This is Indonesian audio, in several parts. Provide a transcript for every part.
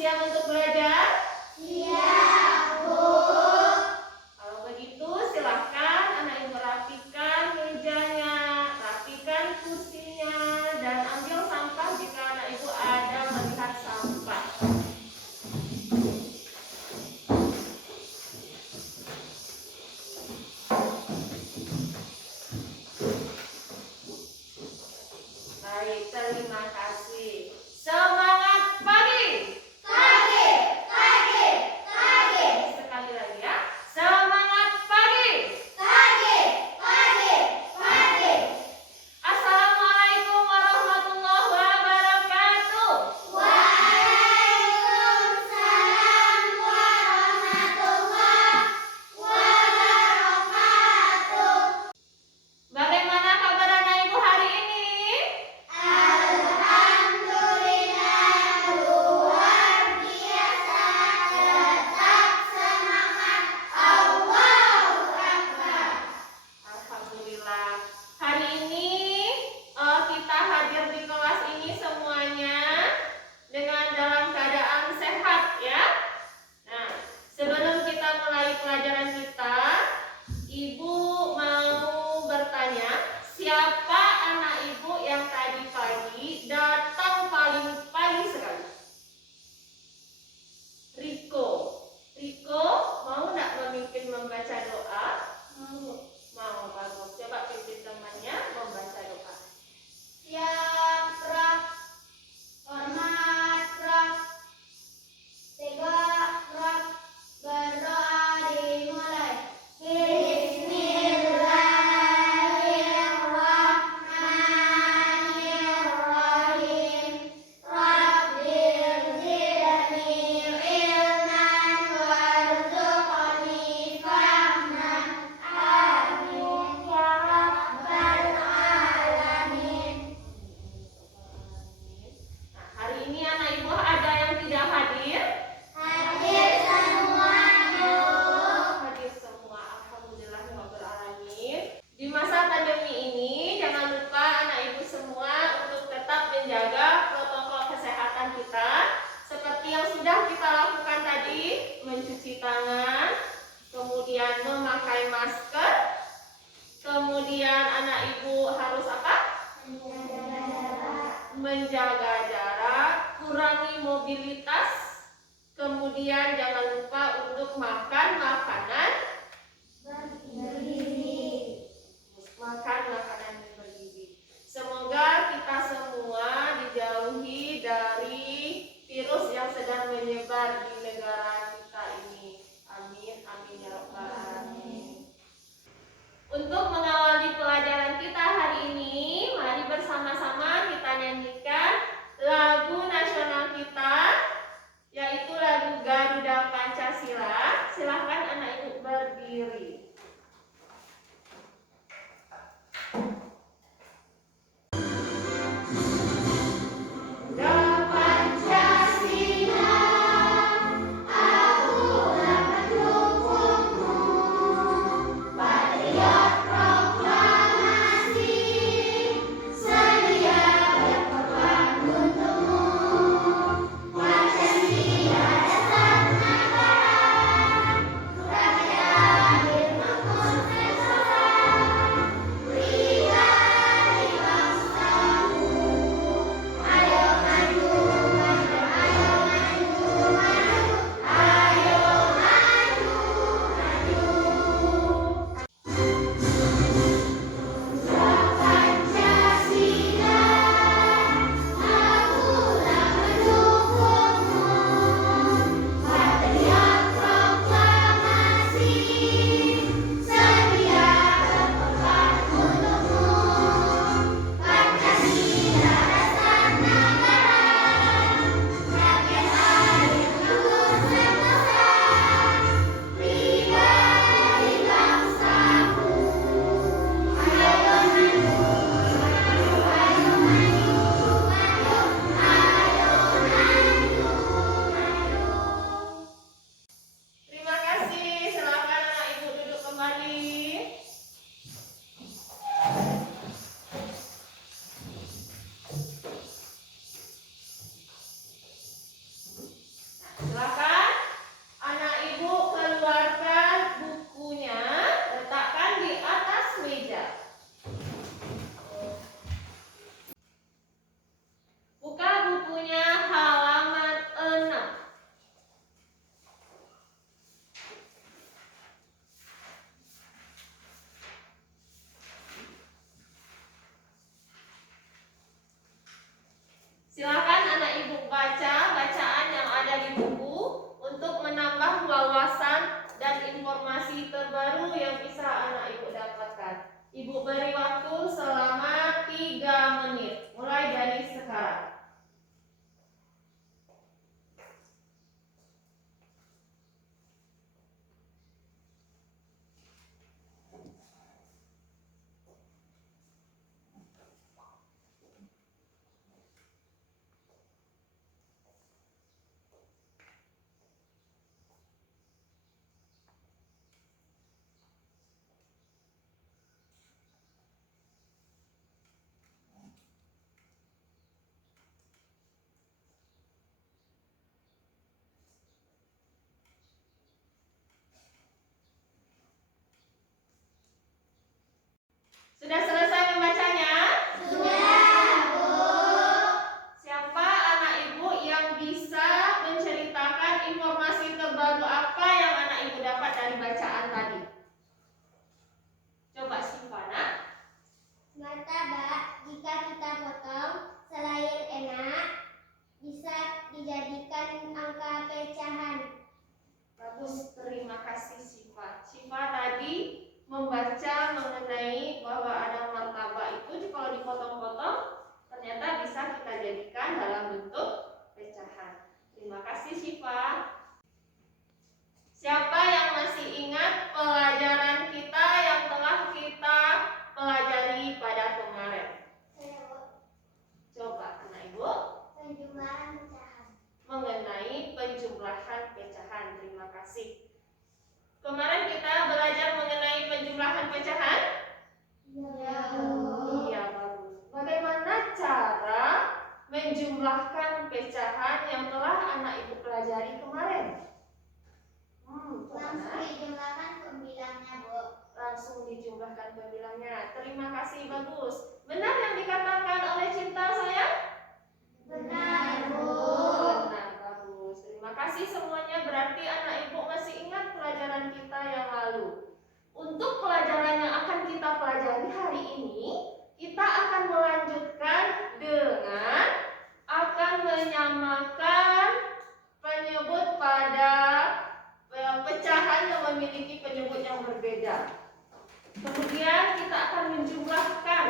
siap untuk belajar? Siap, Bu. Kalau begitu silahkan anak ibu rapikan mejanya, rapikan kursinya, dan ambil sampah jika anak ibu ada melihat sampah. Baik, terima kasih. Semangat pagi! Pagi, pagi, pagi. Sekali lagi ya. Semangat pagi! Pagi, pagi, pagi. Assalamualaikum warahmatullahi wabarakatuh. Waalaikumsalam warahmatullahi wabarakatuh. Bagaimana kabar anak ibu hari ini? Alhamdulillah luar biasa. Tetap semangat. Allahu Akbar. Alhamdulillah. Hari ini kita hadir di kelas ini semuanya dengan dalam keadaan sehat ya. Nah, sebelum kita mulai pelajaran kita, Ibu mau bertanya, siapa anak ibu yang tadi pagi datang paling pagi sekali? Riko. Riko, mau nggak memimpin membaca doa? Mau, bagus. Coba pimpin temannya membaca doa. Siap, Prof. Hormat, Prof. Tegak, Prof. Berdoa dimulai. Bismillahirrahmanirrahim. Rabbil zidni ilman warzuqni fahman. Amin ya rabbal alamin. Nah, hari ini anak ibu ada yang tidak hadir? Hadir semuanya. Hadir semua, alhamdulillah rabbil alamin. Di masa pandemi ini, jangan lupa anak ibu semua untuk tetap menjaga protokol kesehatan kita seperti yang sudah kita lakukan tadi, mencuci tangan, kemudian memakai masker, kemudian anak ibu harus apa? Menjaga jarak, kurangi mobilitas, kemudian jangan lupa untuk makan makanan yang bergizi. Semoga kita semua dijauhi dari virus yang sedang menyebar di negara kita ini. Amin, amin ya rabbal alamin. Untuk mengawali pelajaran kita hari ini, mari bersama-sama kita nyanyikan lagu nasional kita, yaitu lagu Garuda Pancasila. Silahkan anak ibu berdiri. Garuda Pancasila Sudah selesai membacanya? Sudah, Bu. Siapa anak ibu yang bisa menceritakan informasi terbaru apa yang anak ibu dapat dari bacaan tadi? Coba Sifana. Martabak jika kita potong selain enak bisa dijadikan angka pecahan. Bagus, terima kasih Sifa. Sifa tadi membaca mengenai bahwa ada martabak itu kalau dipotong-potong ternyata bisa kita jadikan dalam bentuk pecahan. Terima kasih Sifa. Siapa yang masih ingat pelajaran kita yang telah kita pelajari pada kemarin? Saya, Bu. Coba anak ibu Penjumlahan pecahan. mengenai penjumlahan pecahan. Terima kasih. Kemarin kita belajar mengenai penjumlahan pecahan? Iya, Bu. Iya, bagus. Bagaimana cara menjumlahkan pecahan yang telah anak ibu pelajari kemarin? Langsung dijumlahkan pembilangnya, Bu. Langsung dijumlahkan pembilangnya. Terima kasih, bagus. Benar yang dikatakan oleh Cinta sayang? Benar, Bu. Benar, bagus. Terima kasih semuanya. Berarti anak ibu masih ingat pelajaran kita yang lalu. Untuk pelajaran yang akan kita pelajari hari ini, kita akan melanjutkan dengan akan menyamakan penyebut pada pecahan yang memiliki penyebut yang berbeda. Kemudian kita akan menjumlahkan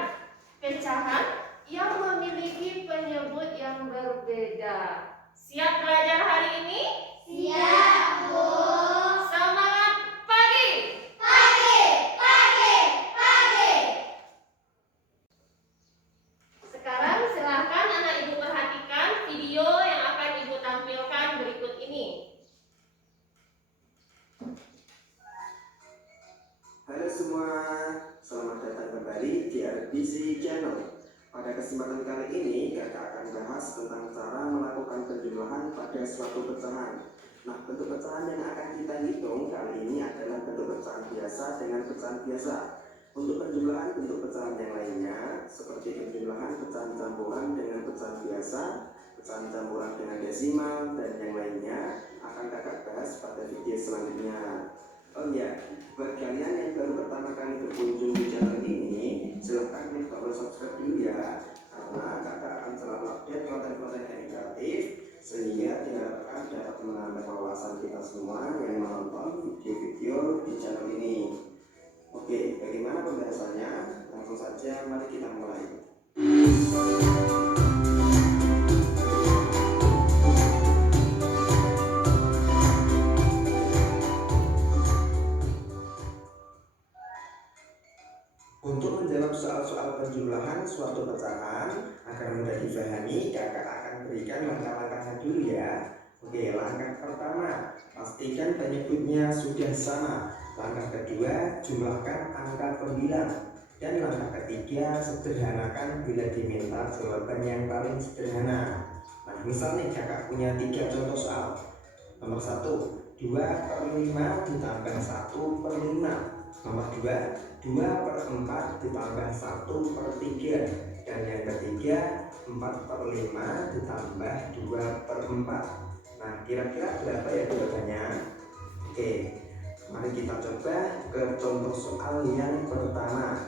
pecahan yang memiliki penyebut yang berbeda. Siap belajar hari ini? Siap, Bu. Semangat pagi! Pagi, pagi, pagi. Sekarang silakan anak ibu perhatikan video yang akan ibu tampilkan berikut ini. Halo semua, selamat datang kembali di RBC Channel. Pada kesempatan kali ini, kakak akan bahas tentang cara melakukan penjumlahan pada suatu pecahan. Nah, bentuk pecahan yang akan kita hitung kali ini adalah bentuk pecahan biasa dengan pecahan biasa. Untuk penjumlahan bentuk pecahan yang lainnya, seperti penjumlahan pecahan campuran dengan pecahan biasa, pecahan campuran dengan desimal, dan yang lainnya akan kakak bahas pada video selanjutnya. Oh iya, buat kalian yang baru pertama kali berkunjung di channel ini, silahkan klik tombol subscribe dulu ya, karena kakak akan selalu update konten-konten edukatif sehingga diharapkan dapat menambah wawasan kita semua yang menonton video-video di channel ini. Oke, bagaimana pembahasannya? Langsung saja, mari kita mulai. Untuk menjawab soal-soal penjumlahan suatu pecahan agar mudah difahami, kakak akan berikan langkah-langkahnya dulu ya. Oke, langkah pertama, pastikan penyebutnya sudah sama. Langkah kedua, jumlahkan angka pembilang. Dan langkah ketiga, sederhanakan bila diminta jawaban yang paling sederhana. Nah, misal nih kakak punya 3 contoh soal. Nomor 1, 2/5 ditambah 1/5. Nomor 2, 2/4 ditambah 1/3. Dan yang ketiga, 4/5 ditambah 2/4. Nah, kira-kira berapa ya jawabannya? Oke, mari kita coba ke contoh soal yang pertama.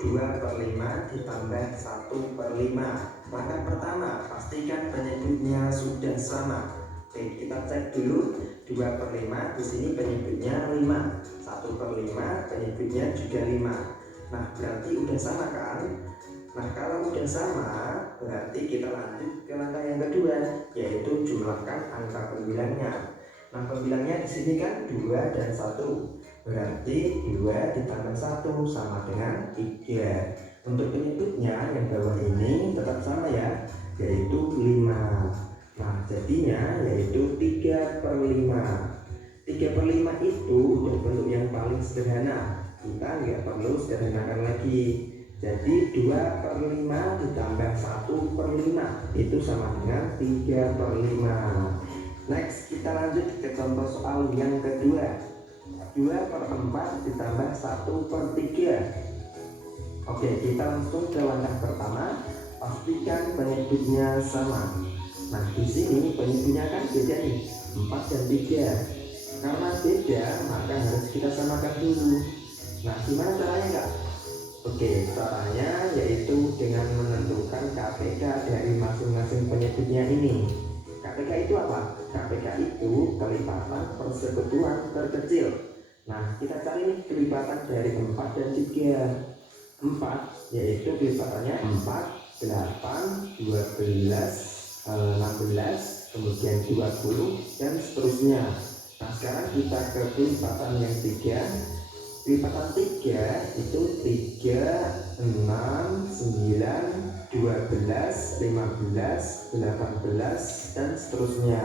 2/5 ditambah 1/5. Langkah pertama, pastikan penyebutnya sudah sama. Oke, kita cek dulu. 2/5 di sini penyebutnya 5. 1/5 penyebutnya juga 5. Nah, berarti udah sama kan? Nah, kalau udah sama, berarti kita lanjut ke langkah yang kedua, yaitu jumlahkan angka pembilangnya. Nah, pembilangnya di sini kan 2 dan 1. Berarti 2 ditambah 1 sama dengan 3. Untuk penyebutnya yang bawah ini tetap sama ya, yaitu 5. Nah, jadinya yaitu 3/5. 3/5 itu udah bentuk yang paling sederhana. Kita nggak perlu sederhanakan lagi. Jadi 2/5 ditambah 1/5 itu sama dengan 3/5. Next, kita lanjut ke contoh soal yang kedua. 2/4 ditambah 1/3. Oke, kita langsung ke langkah pertama. Pastikan penyebutnya sama. Nah, di sini penyebutnya kan beda nih, 4 dan 3. Karena beda, maka harus kita samakan dulu. Nah, gimana caranya Kak? Oke, caranya yaitu dengan menentukan KPK dari masing-masing penyebutnya ini. KPK itu apa? KPK itu kelipatan persekutuan terkecil. Nah, kita cari nih kelipatan dari 4 dan 3. 4 yaitu kelipatannya 4, 8, 12, 16, kemudian 20 dan seterusnya. Nah, sekarang kita ke kelipatan yang 3. Kelipatan 3 itu 3, 6, 9, 12, 15, 18 dan seterusnya.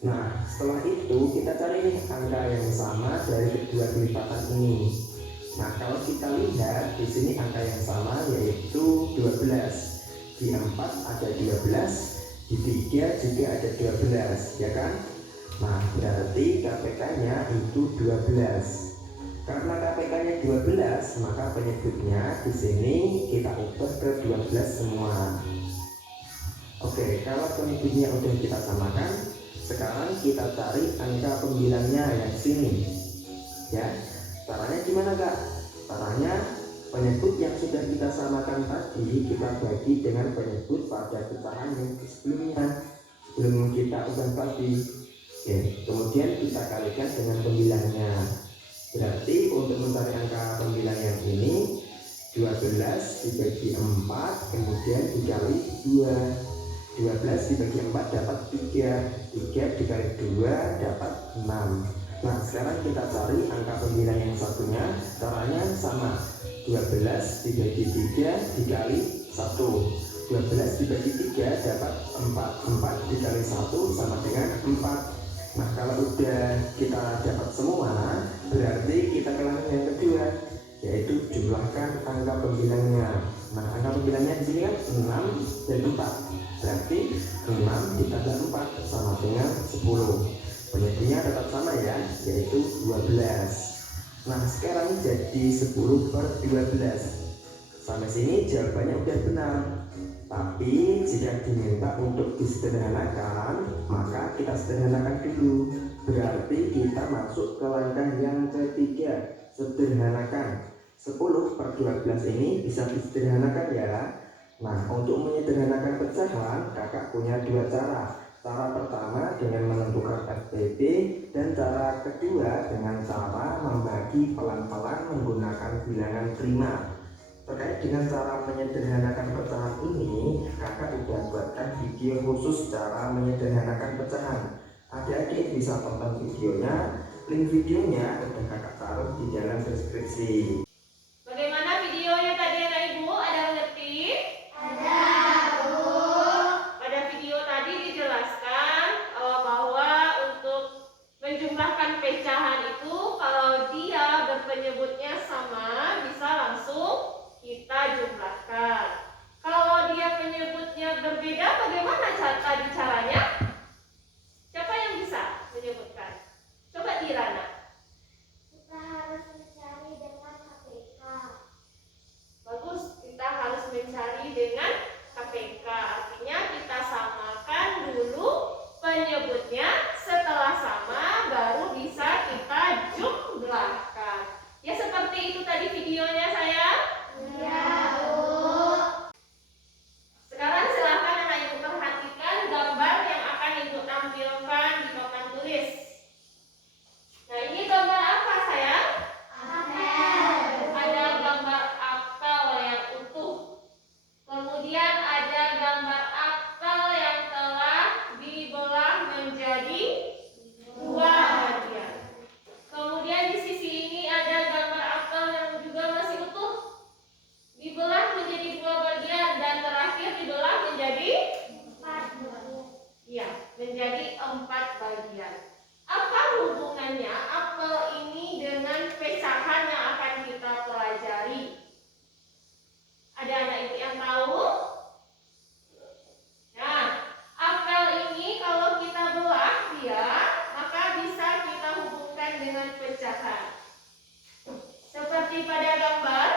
Nah, setelah itu kita cari nih angka yang sama dari kedua kelipatan ini. Nah, kalau kita lihat di sini angka yang sama yaitu 12. Di 4 ada 12, di 3 juga ada 12, ya kan? Nah, berarti KPK-nya itu 12. Karena KPK-nya 12, maka penyebutnya di sini kita ubah ke 12 semua. Oke, kalau penyebutnya udah kita samakan, sekarang kita cari angka pembilangnya yang sini. Ya, caranya gimana Kak? Caranya penyebut yang sudah kita samakan tadi kita bagi dengan penyebut pada pecahan yang sebelumnya, sebelum kita ubah tadi. Oke, kemudian kita kalikan dengan pembilangnya. Berarti untuk mencari angka pembilang yang ini 12 dibagi 4 kemudian dikali 2. 12 dibagi 4 dapat 3. 3 dikali 2 dapat 6. Nah, sekarang kita cari angka pembilang yang satunya. Caranya sama, 12 dibagi 3 dikali 1. 12 dibagi 3 dapat 4. 4 dikali 1 sama dengan 4. Nah, kalau udah kita dapat semua, berarti kita ke langkah yang kedua, yaitu jumlahkan angka pembilangnya. Nah, angka pembilangnya di sini kan 6 dan 4. Berarti 6 ditambah 4 sama dengan 10. Penyebutnya tetap sama ya, yaitu 12. Nah, sekarang jadi 10 per 12. Sampai sini jawabannya udah benar. Tapi jika diminta untuk disederhanakan, maka kita sederhanakan dulu. Berarti kita masuk ke langkah yang ketiga, sederhanakan. 10 per 12 ini bisa disederhanakan ya. Nah, untuk menyederhanakan pecahan, kakak punya dua cara. Cara pertama dengan menentukan FPP, dan cara kedua dengan cara membagi pelan-pelan menggunakan bilangan prima. Terkait dengan cara menyederhanakan pecahan ini, kakak udah buatkan video khusus cara menyederhanakan pecahan. Adik-adik bisa tonton videonya, link videonya udah kakak taruh di dalam deskripsi. Bagaimana videonya tadi anak ibu? Ada mengerti? Ada, Bu. Pada video tadi dijelaskan bahwa untuk menjumlahkan pecahan itu kalau dia berpenyebutnya sama bisa langsung kita jumlahkan. Kalau dia penyebutnya berbeda, bagaimana tadi caranya? Siapa yang bisa menyebutkan? Coba Dirana. Kita harus mencari dengan KPK. Bagus, kita harus mencari dengan KPK. Artinya kita samakan dulu penyebutnya. Setelah sama, baru bisa kita jumlahkan. Ya seperti itu tadi videonya sayang. Iya, Bu. Sekarang silakan anak ibu perhatikan gambar yang akan ibu tampilkan di papan tulis. Nah, ini gambar apa sayang? Apel. Ada gambar apel yang utuh. Kemudian ada gambar apel yang telah dibelah menjadi dua bagian. Kemudian di sisi ini ada gambar apel yang juga masih utuh, dibelah menjadi dua bagian, dan terakhir dibelah menjadi menjadi 4 bagian. Apa hubungannya apel ini dengan pecahan yang akan kita pelajari? Ada anak ibu yang tahu? Nah, apel ini kalau kita belah dia, maka bisa kita hubungkan dengan pecahan. Seperti pada gambar,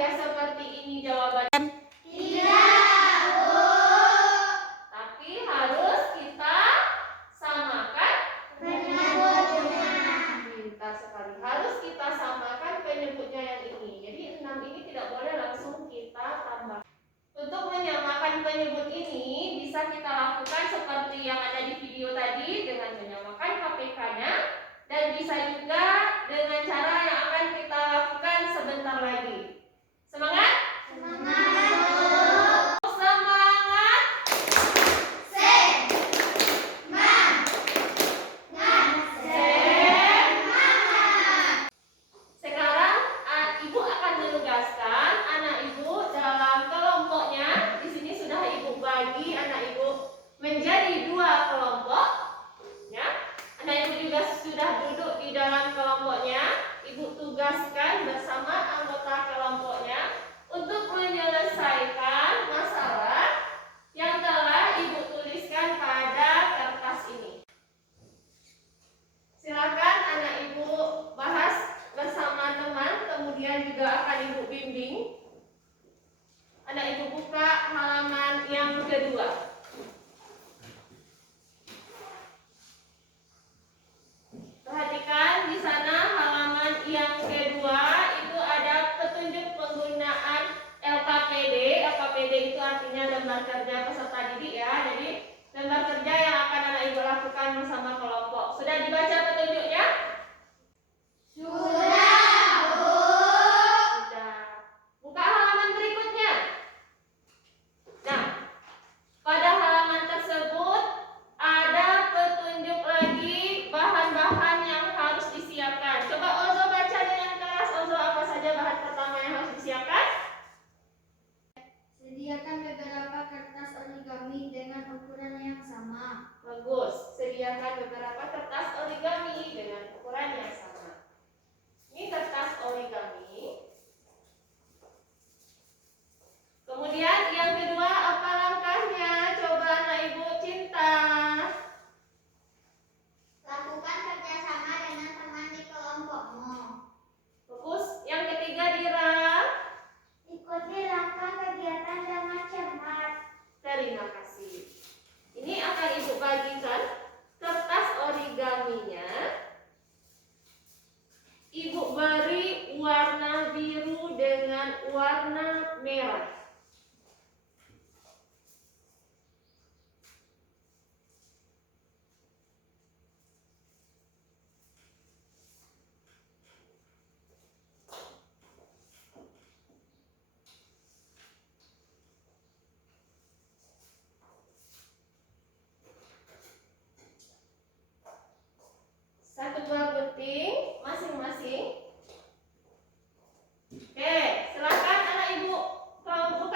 dia seperti ini jawabannya? Tidak, Bu. Tapi harus kita samakan Penyebutnya. Pintar sekali. Harus kita samakan penyebutnya yang ini. Jadi 6 ini tidak boleh langsung kita tambah. Untuk menyamakan penyebut ini bisa kita lakukan seperti yang ada di video tadi dengan menyamakan KPK-nya, dan bisa juga dengan cara yang akan kita lakukan sebentar lagi. Semangat? Semangat, Bu. Semangat! Sekarang Ibu akan menugaskan anak Ibu dalam kelompoknya. Di sini sudah Ibu bagi anak Ibu menjadi 2 kelompok. Ya, anak Ibu juga sudah duduk di dalam kelompoknya. Ibu tugaskan bersama anggota kelompoknya untuk menyelesaikan masalah yang telah Ibu tuliskan pada kertas ini. Silakan anak Ibu bahas bersama teman, kemudian juga akan Ibu bimbing. Anak Ibu buka halaman yang kedua. Perhatikan di sana halaman yang kedua itu ada petunjuk penggunaan LKPD. LKPD itu artinya lembar kerja peserta didik ya. Jadi lembar kerja yang akan anak Ibu lakukan bersama kelompok. Sudah dibaca petunjuknya? Sudah, Bu. Sudah. Buka halaman berikutnya. Nah, pada halaman tersebut ada petunjuk lagi bahan-bahan yang harus disiapkan. Coba Ozo baca dengan keras. Ozo, apa saja bahan pertama yang harus disiapkan? Sediakan beberapa kertas origami dengan ukuran yang sama. Bagus. Sediakan beberapa kertas origami dengan ukuran yang sama. Ini kertas origami. Kemudian yang kedua, apa langkahnya? Coba anak Ibu Cinta. Lakukan kerjasama dengan teman di kelompokmu. Bagus. Yang ketiga, Dira. Ikuti langkah kegiatan dengan cermat. Terima kasih. Ini akan Ibu bagikan kertas origaminya. Ibu beri warna biru dengan warna merah. Satu buah gunting masing-masing. Oke, silakan anak Ibu kelompok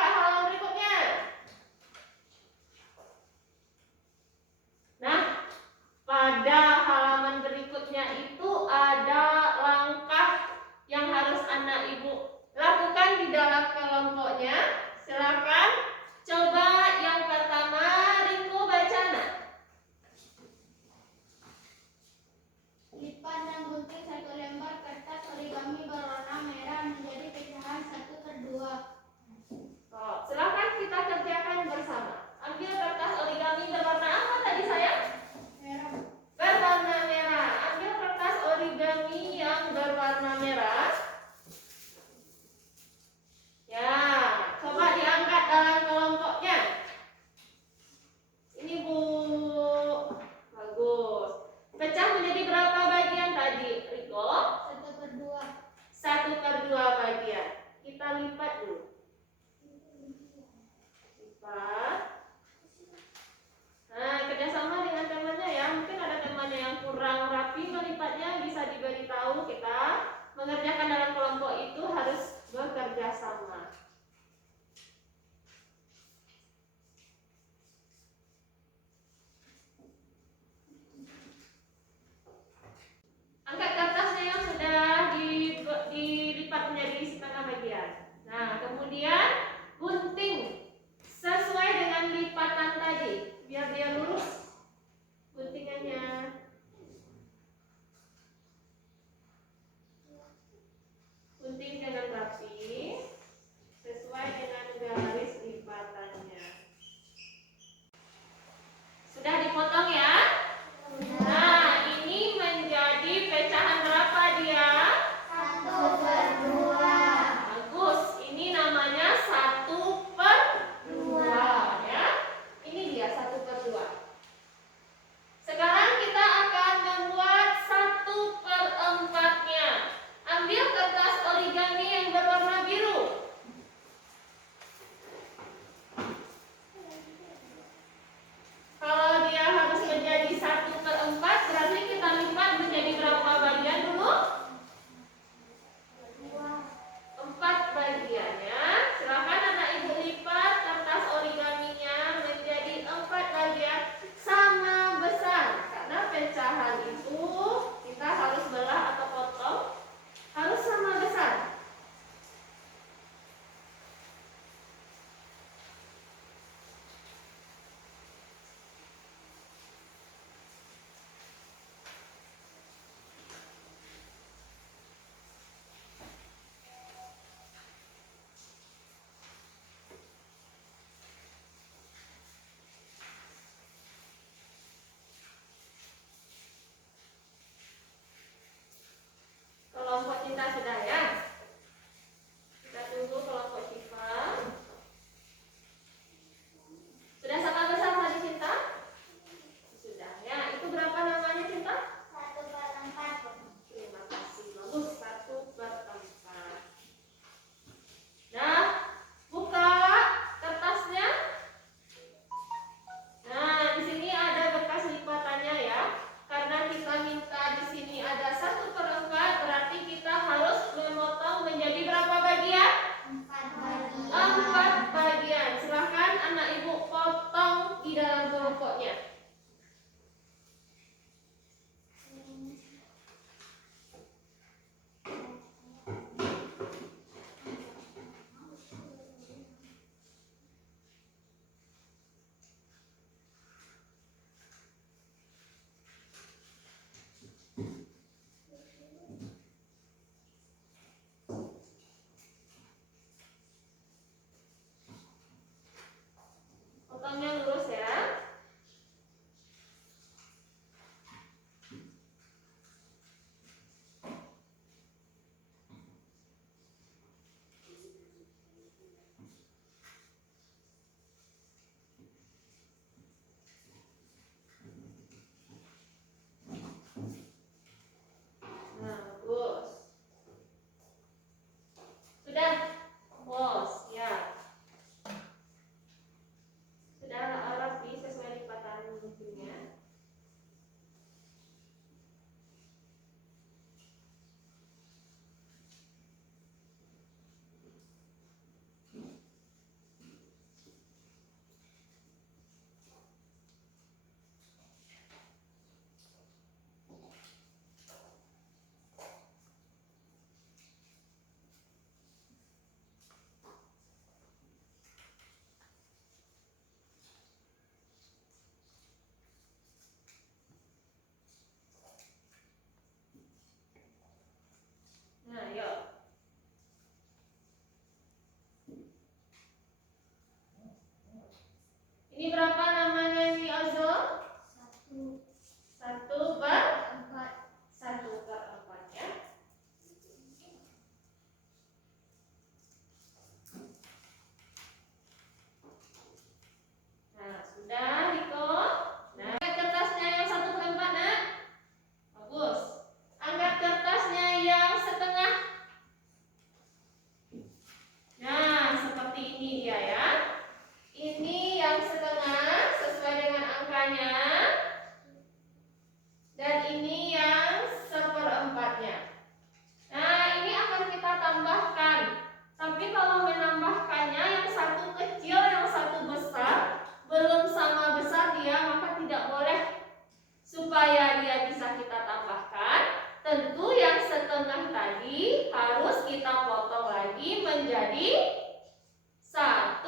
1/4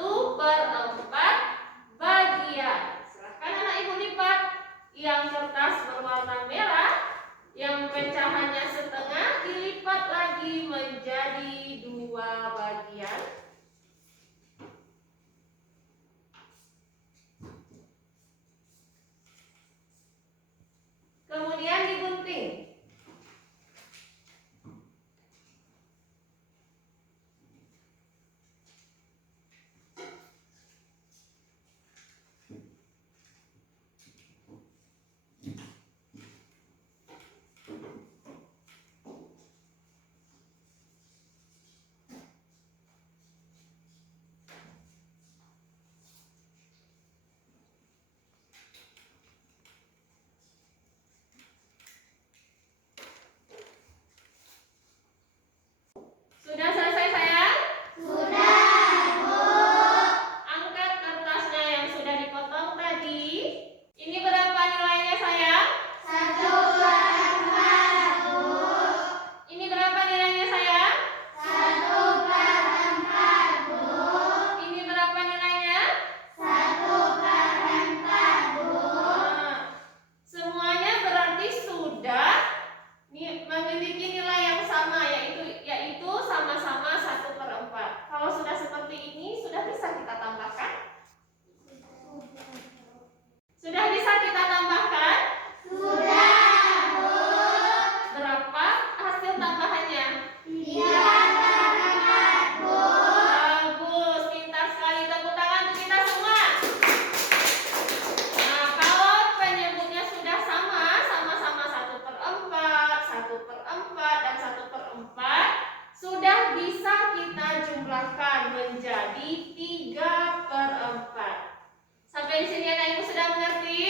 bagian. Silahkan anak ibu lipat. Yang kertas berwarna merah, yang pecahannya setengah, dilipat lagi menjadi 2 bagian. Kemudian digunting. Sudah selesai sayang? Angkat kertasnya yang sudah dipotong tadi. Ini berapa nilainya sayang? Ini berapa nilainya sayang? Ini berapa nilainya? Nah, semuanya berarti sudah memiliki nilai yang sama, yaitu sama-sama 1/4. Kalau sudah seperti ini, sudah bisa kita tambahkan? Sudah bisa kita tambahkan? Berapa hasil tambahannya? Bagus, pintar sekali. Tepuk tangan untuk kita semua. Nah, kalau penyebutnya sudah sama-sama 1/4, 1/4, dan 1/4, sudah bisa kita jumlahkan menjadi 3/4. Sampai di sini anak ibu sudah mengerti?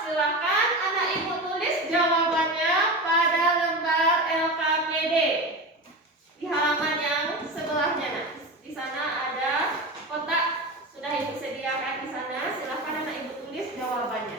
Silakan anak ibu tulis jawabannya pada lembar LKPD di halaman yang sebelahnya. Nah, di sana ada kotak sudah ibu sediakan di sana. Silakan anak ibu tulis jawabannya.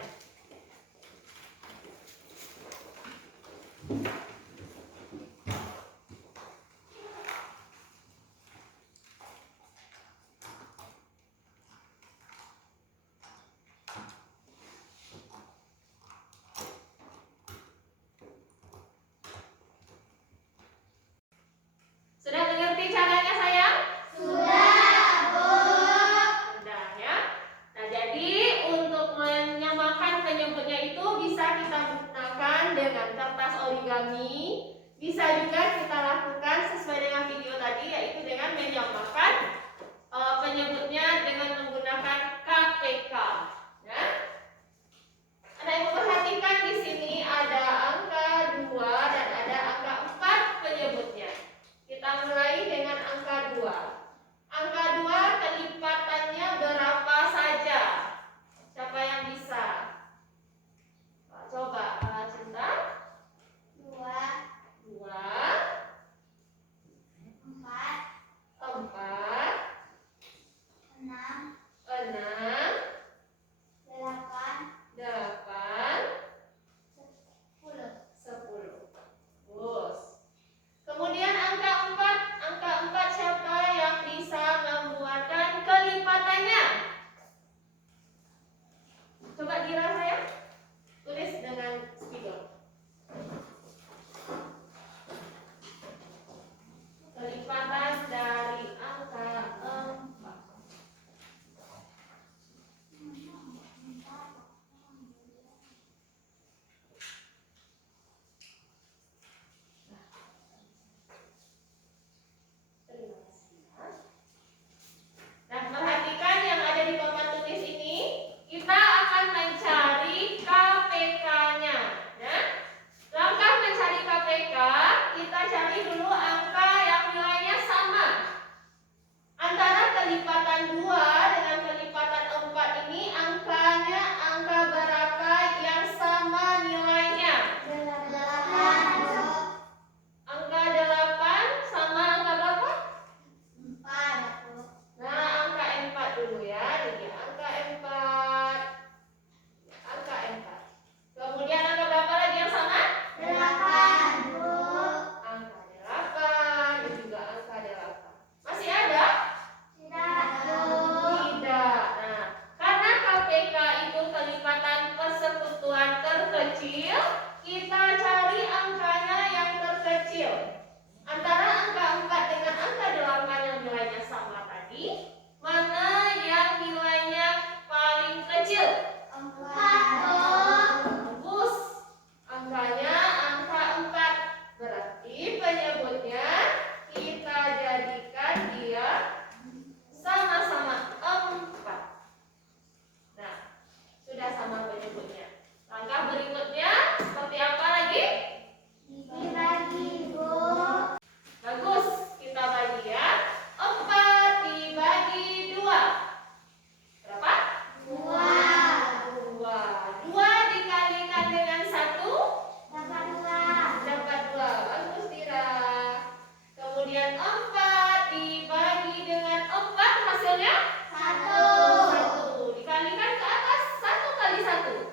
4 dibagi dengan 4 hasilnya 1. Dikalikan ke atas 1 kali 1.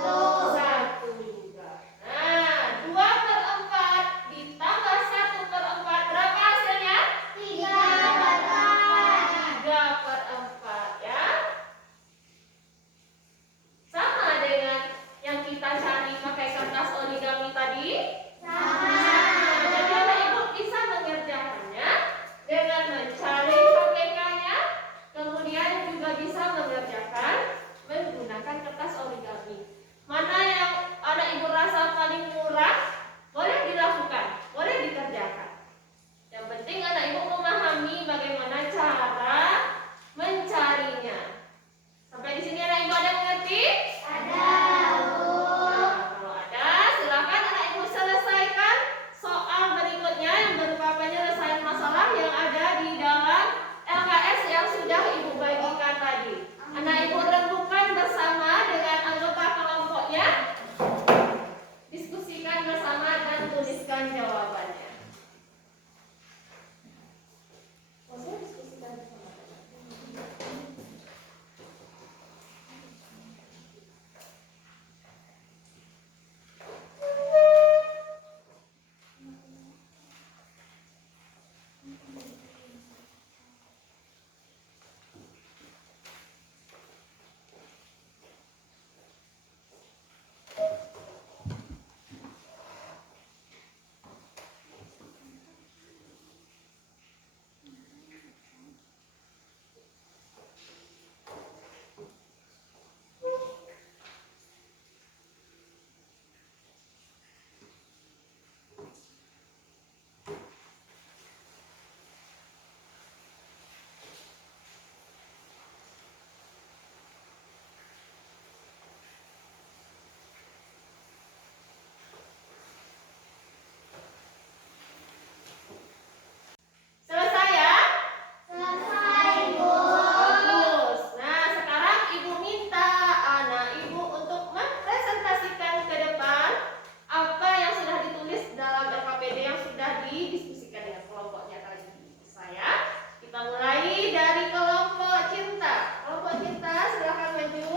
1 juga. Nah, 2/4 ditambah 1/4 berapa hasilnya? 3/4 ya. Sama dengan yang kita cari pakai kertas origami tadi. Jadi anak ibu bisa mengerjakannya dengan mencari KPK-nya, kemudian juga bisa mengerjakan menggunakan kertas origami. Mana yang anak ibu rasa paling murah, boleh dilakukan, boleh dikerjakan. Yang penting anak ibu memahami bagaimana cara mencarinya. Sampai di sini anak ibu ada mengerti? Nah, kalau ada, silakan anak ibu selesaikan soal berikutnya yang berupa penyelesaian masalah yang ada di dalam LKS yang sudah ibu bagikan tadi. Anak ibu renungkan bersama dengan anggota kelompoknya, diskusikan bersama dan tuliskan jawabannya. Saya diskusikan bersama. Selesai ya? Bagus. Nah, sekarang ibu minta anak ibu untuk mempresentasikan ke depan apa yang sudah ditulis dalam LKPD yang sudah didiskusikan dengan kelompoknya tadi. Kita mulai dari kelompok cinta. Kelompok cinta, silakan maju.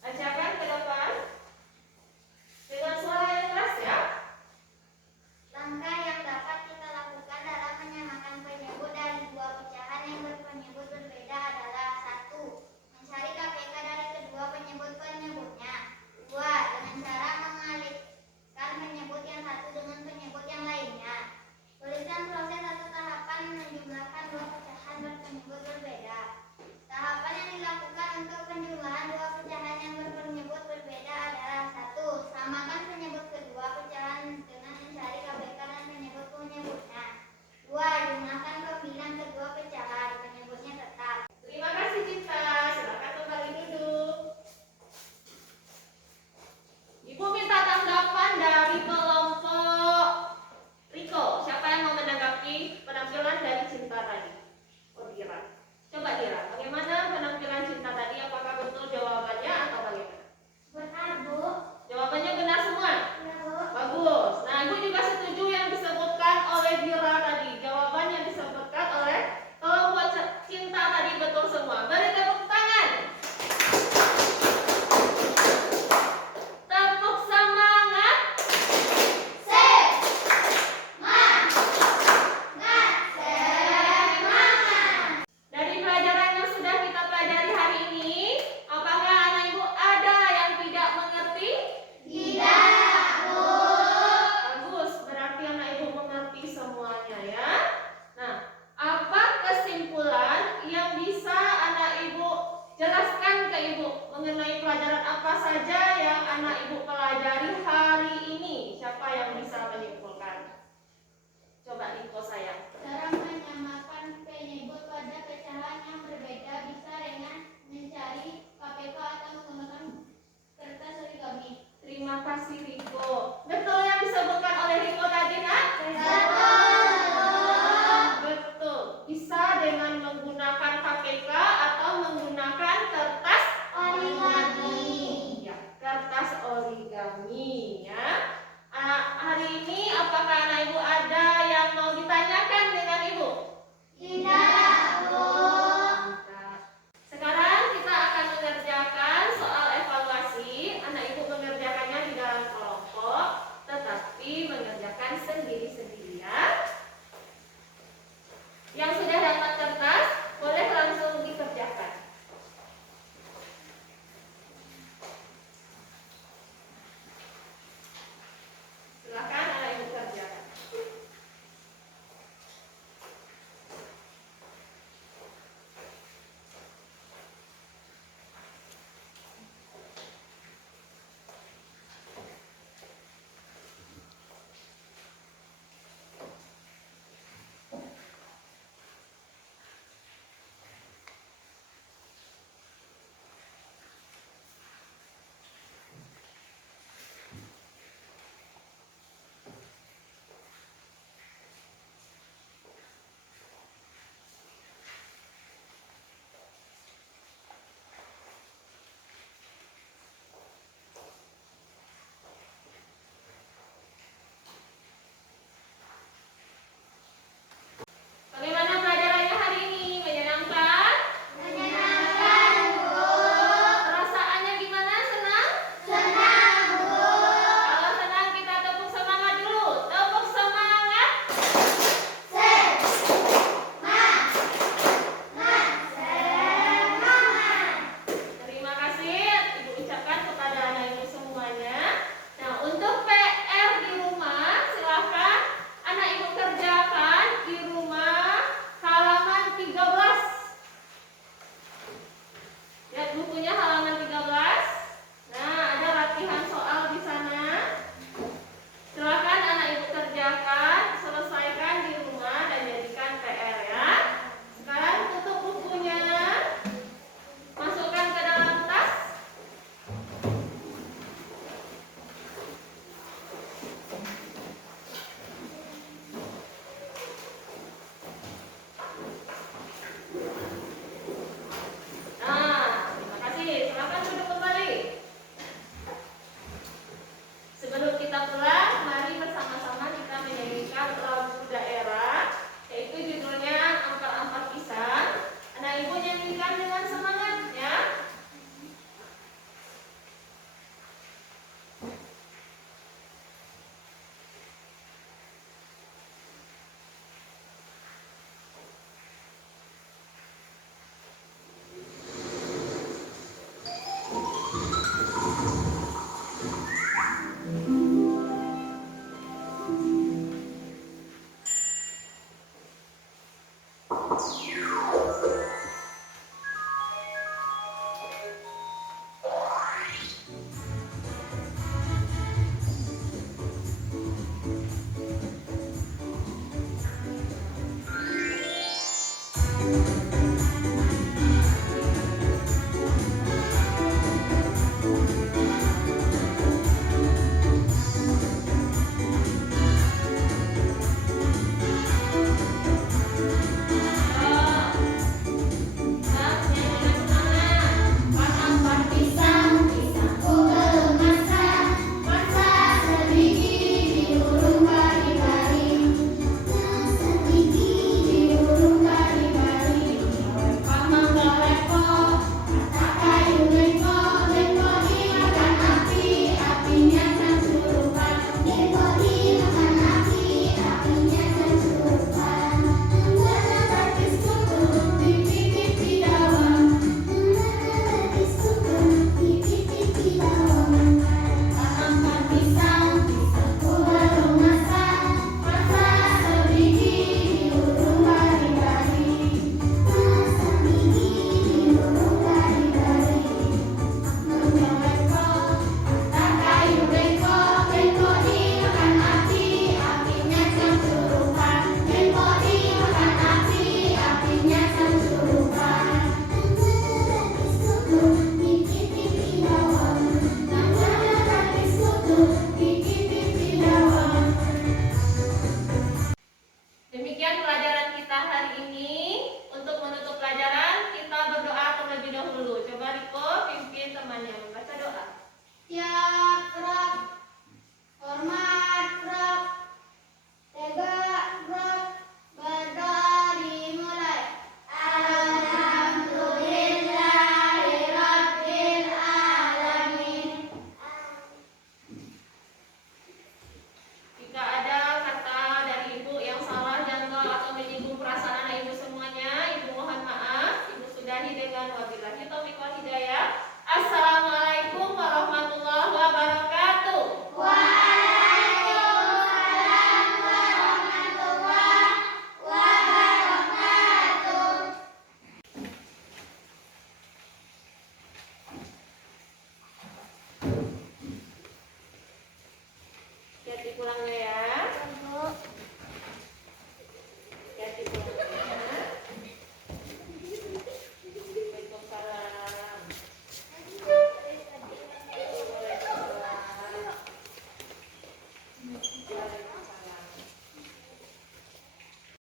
Bacakan ke depan dengan suara yang keras ya. Langkah yang dapat kita lakukan dalam menyamakan penyebut dari dua pecahan yang berpenyebut berbeda adalah: 1. Mencari KPK dari kedua penyebut-penyebutnya. 2. Dengan cara mengalihkan penyebut yang satu dengan penyebut yang lainnya. Tuliskan proses atau tahapan menjumlahkan dua pecahan berpenyebut berbeda. Tahapan yang dilakukan untuk penjumlahan dua pecahan yang berpenyebut berbeda adalah: 1. Samakan penyebut kedua pecahan dengan mencari KPK dan penyebut-penyebutnya. 2. Jumlahkan pembilang kedua pecahan, penyebutnya tetap. Terima kasih Cinta, silakan kembali duduk. Ibu minta tanggapan dari kelompok Riko. Siapa yang mau menanggapi penampilan dari Cinta tadi? Oh, Dira. Coba Dira, bagaimana penampilan Cinta tadi? Apakah betul jawabannya atau bagaimana? Benar, Bu. Jawabannya benar semua? Ya, Bu. Bagus. Nah, Ibu juga setuju yang disebutkan oleh Dira tadi. Jawaban yang disebutkan oleh kelompok Cinta tadi betul semua. Beri tepuk tangan. Tepuk semangat. Dari pelajaran yang sudah kita pelajari hari ini, apakah anak ibu ada yang tidak mengerti? Bagus, berarti anak ibu mengerti semuanya ya. Nah, apa kesimpulan yang bisa anak ibu jelaskan ke ibu mengenai pelajaran apa saja yang anak ibu